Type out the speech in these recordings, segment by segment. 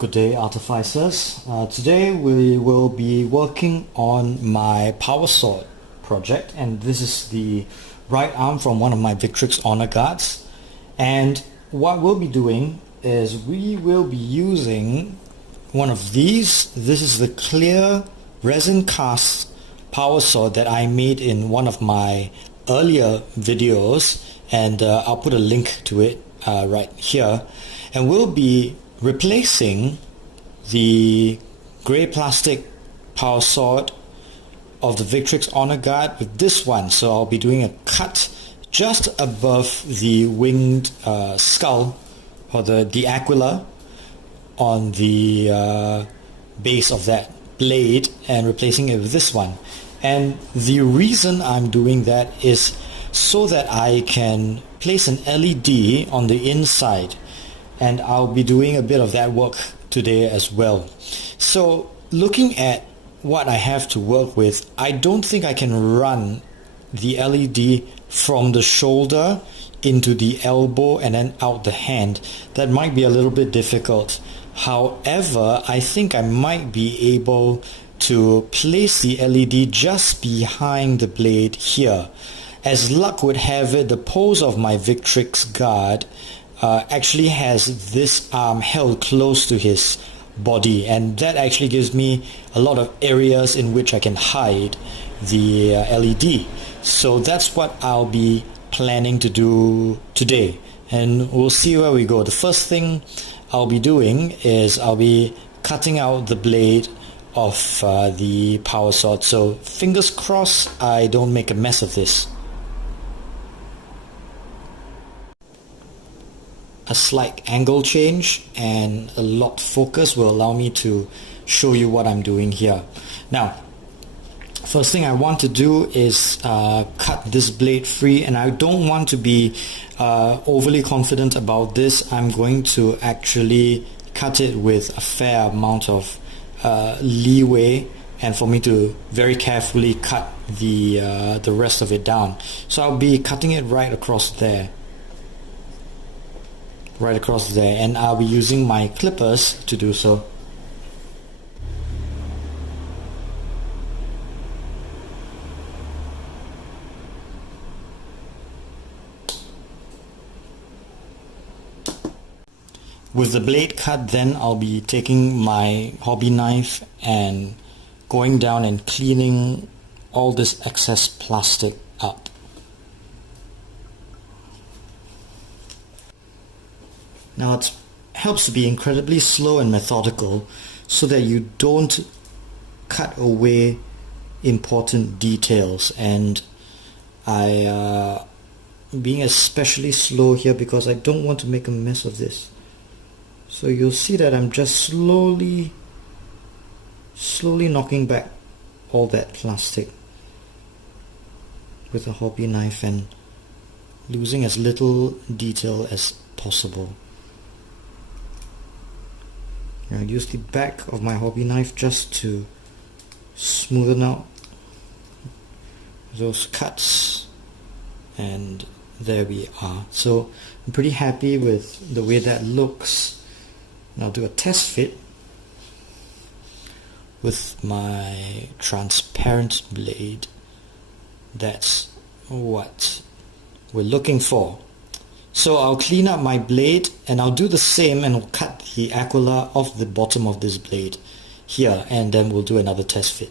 Good day, Artificers. Today we will be working on my Power Sword project, and this is the right arm from one of my Victrix Honor Guards. And what we'll be doing is we will be using one of these. This is the clear resin cast Power Sword that I made in one of my earlier videos, and I'll put a link to it right here. And we'll be replacing the grey plastic Power Sword of the Victrix Honor Guard with this one. So I'll be doing a cut just above the winged skull, or the aquila on the base of that blade, and replacing it with this one. And the reason I'm doing that is so that I can place an LED on the inside, and I'll be doing a bit of that work today as well. So looking at what I have to work with, I don't think I can run the LED from the shoulder into the elbow and then out the hand. That might be a little bit difficult. However, I think I might be able to place the LED just behind the blade here. As luck would have it, the pose of my Victrix guard actually has this arm held close to his body, and that actually gives me a lot of areas in which I can hide the LED. So that's what I'll be planning to do today, and we'll see where we go. The first thing I'll be doing is I'll be cutting out the blade of the Power Sword, so fingers crossed I don't make a mess of this. A slight angle change and a locked focus will allow me to show you what I'm doing here. Now, first thing I want to do is cut this blade free, and I don't want to be overly confident about this. I'm going to actually cut it with a fair amount of leeway, and for me to very carefully cut the rest of it down. So I'll be cutting it right across there. And I'll be using my clippers to do so. With the blade cut, then I'll be taking my hobby knife and going down and cleaning all this excess plastic up. Now it helps to be incredibly slow and methodical so that you don't cut away important details, and I being especially slow here because I don't want to make a mess of this. So you'll see that I'm just slowly knocking back all that plastic with a hobby knife and losing as little detail as possible. I'll use the back of my hobby knife just to smoothen out those cuts, and there we are. So I'm pretty happy with the way that looks. And I'll do a test fit with my transparent blade. That's what we're looking for. So I'll clean up my blade, and I'll do the same, and I'll cut the aquila off the bottom of this blade here, and then we'll do another test fit.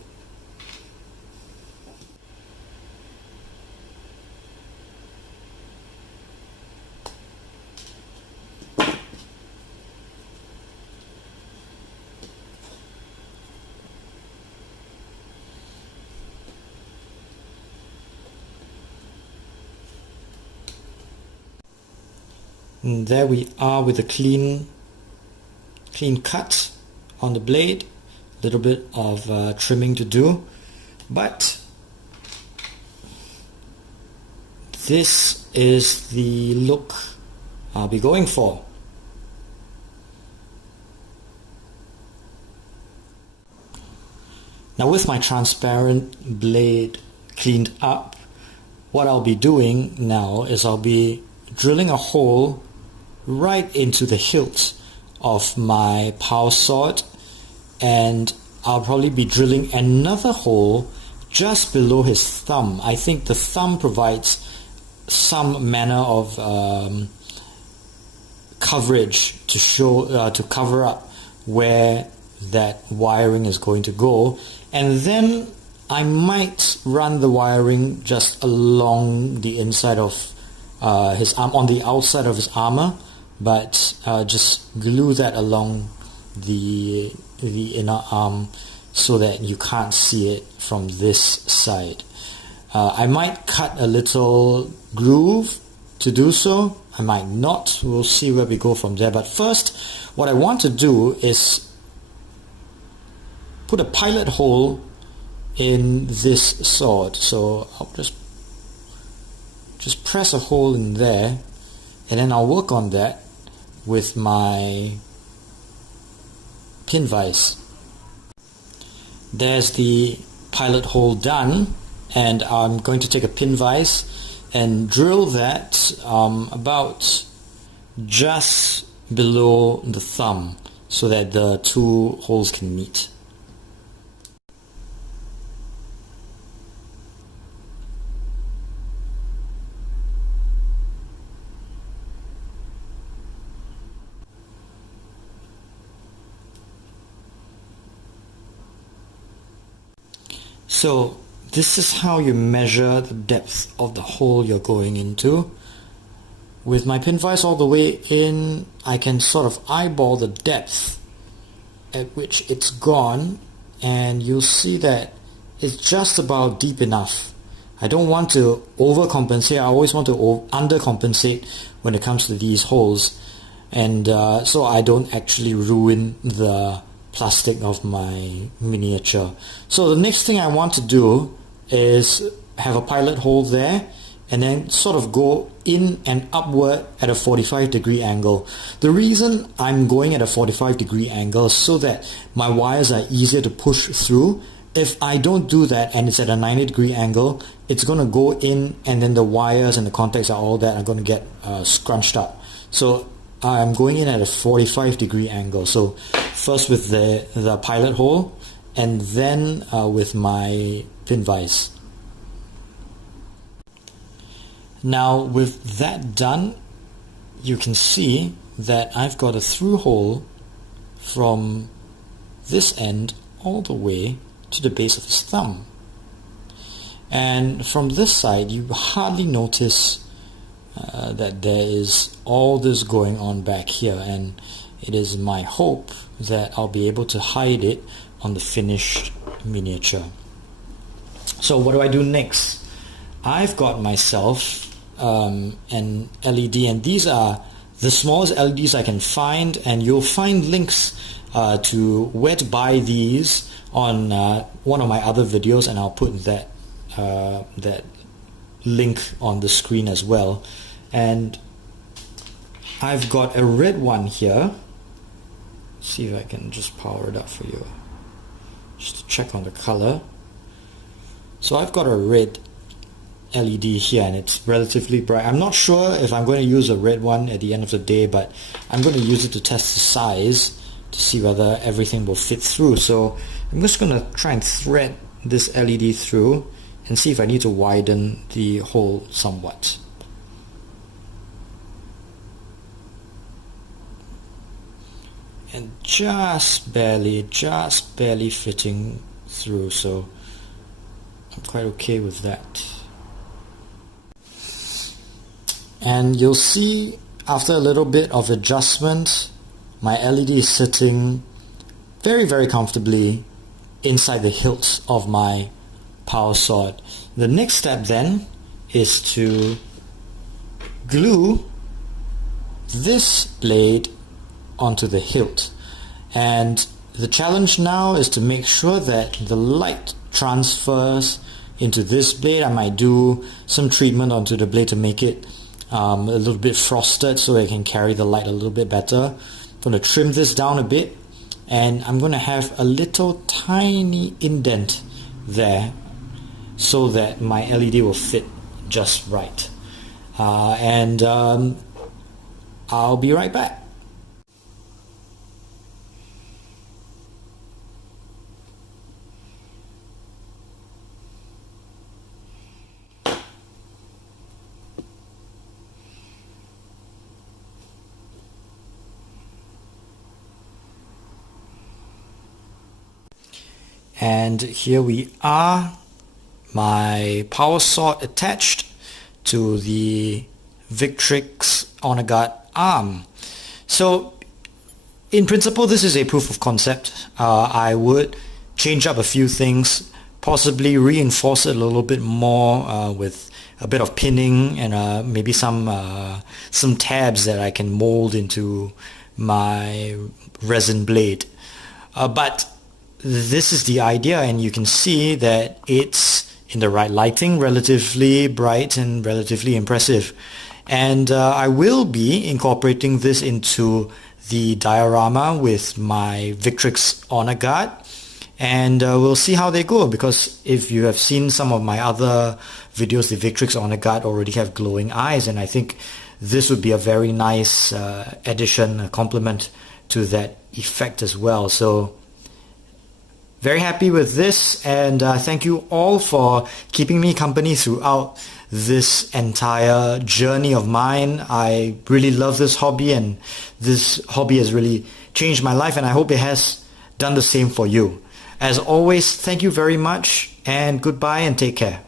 And there we are with a clean cut on the blade. A little bit of trimming to do, but this is the look I'll be going for. Now, with my transparent blade cleaned up, what I'll be doing now is I'll be drilling a hole right into the hilt of my power sword, and I'll probably be drilling another hole just below his thumb. I think the thumb provides some manner of coverage to show to cover up where that wiring is going to go, and then I might run the wiring just along the inside of his arm, on the outside of his armor, but just glue that along the inner arm so that you can't see it from this side. I might cut a little groove to do so. I might not. We'll see where we go from there. But first, what I want to do is put a pilot hole in this sword. So I'll just press a hole in there, and then I'll work on that with my pin vise. There's the pilot hole done, and I'm going to take a pin vise and drill that about just below the thumb so that the two holes can meet. So this is how you measure the depth of the hole you're going into. With my pin vise all the way in, I can sort of eyeball the depth at which it's gone, and you'll see that it's just about deep enough. I don't want to overcompensate. I always want to undercompensate when it comes to these holes, and so I don't actually ruin the plastic of my miniature. So the next thing I want to do is have a pilot hole there, and then sort of go in and upward at a 45-degree angle. The reason I'm going at a 45-degree angle is so that my wires are easier to push through. If I don't do that and it's at a 90-degree angle, it's going to go in, and then the wires and the contacts are all that are going to get scrunched up. So I'm going in at a 45-degree angle. So first with the pilot hole, and then with my pin vise. Now with that done, you can see that I've got a through hole from this end all the way to the base of his thumb. And from this side, you hardly notice that there is all this going on back here, and it is my hope that I'll be able to hide it on the finished miniature. So what do I do next? I've got myself an LED, and these are the smallest LEDs I can find, and you'll find links to where to buy these on one of my other videos, and I'll put that link on the screen as well. And I've got a red one here. See if I can just power it up for you, just to check on the color. So I've got a red LED here, and it's relatively bright. I'm not sure if I'm going to use a red one at the end of the day, but I'm going to use it to test the size to see whether everything will fit through. So I'm just going to try and thread this LED through and see if I need to widen the hole somewhat. And just barely fitting through, so I'm quite okay with that. And you'll see after a little bit of adjustment, my LED is sitting very, very comfortably inside the hilt of my power sword. The next step then is to glue this blade onto the hilt, and the challenge now is to make sure that the light transfers into this blade. I might do some treatment onto the blade to make it a little bit frosted so it can carry the light a little bit better. I'm going to trim this down a bit, and I'm going to have a little tiny indent there so that my LED will fit just right. I'll be right back. And here we are, my power sword attached to the Victrix Honor Guard arm. So in principle, this is a proof of concept. I would change up a few things, possibly reinforce it a little bit more with a bit of pinning and maybe some tabs that I can mold into my resin blade. But this is the idea, and you can see that it's in the right lighting, relatively bright and relatively impressive. And I will be incorporating this into the diorama with my Victrix Honor Guard, and we'll see how they go, because if you have seen some of my other videos, the Victrix Honor Guard already have glowing eyes, and I think this would be a very nice addition, a complement to that effect as well. So very happy with this, and thank you all for keeping me company throughout this entire journey of mine. I really love this hobby, and this hobby has really changed my life, and I hope it has done the same for you. As always, thank you very much, and goodbye and take care.